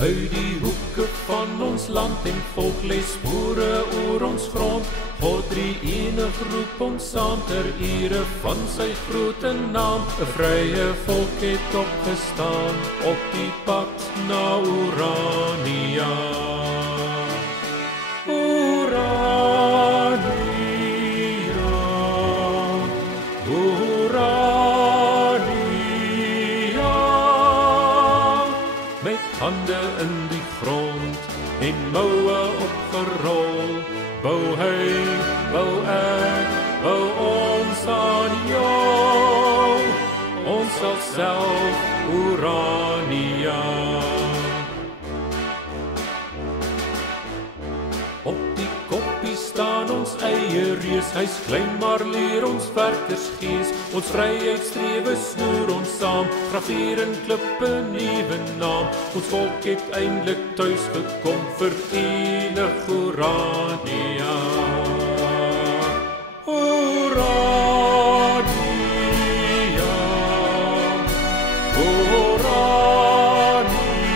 Uit die hoeke van ons land en volk lees spore oor ons grond. God drie enig roep ons saam ter ere van sy grote naam. 'n Vrye volk het opgestaan op die pad na Urania. Urania, Urania, met hande in die grond en moue opgerol, bou hy, bou ek, bou ons aan jou, ons sal self Urania. Op die koppie staan ons eie reushuis, klein maar leer ons werkers gees, ons vryheidstrewe snoer ons saam, graveer in klippe nuwe naam, ons volk het eindelijk thuis gekom, verenig Urania. Urania,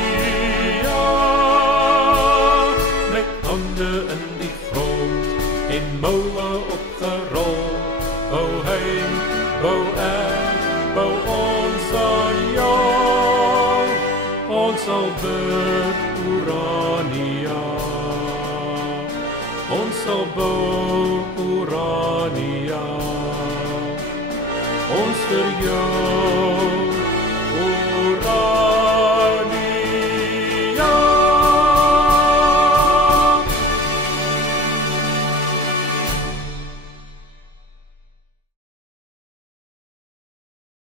Urania, met hande in die grond en moue opgerol, bou hy, bou ek, bou ons aan jou, ons sal bid Urania, ons sal bou Urania, ons vir jou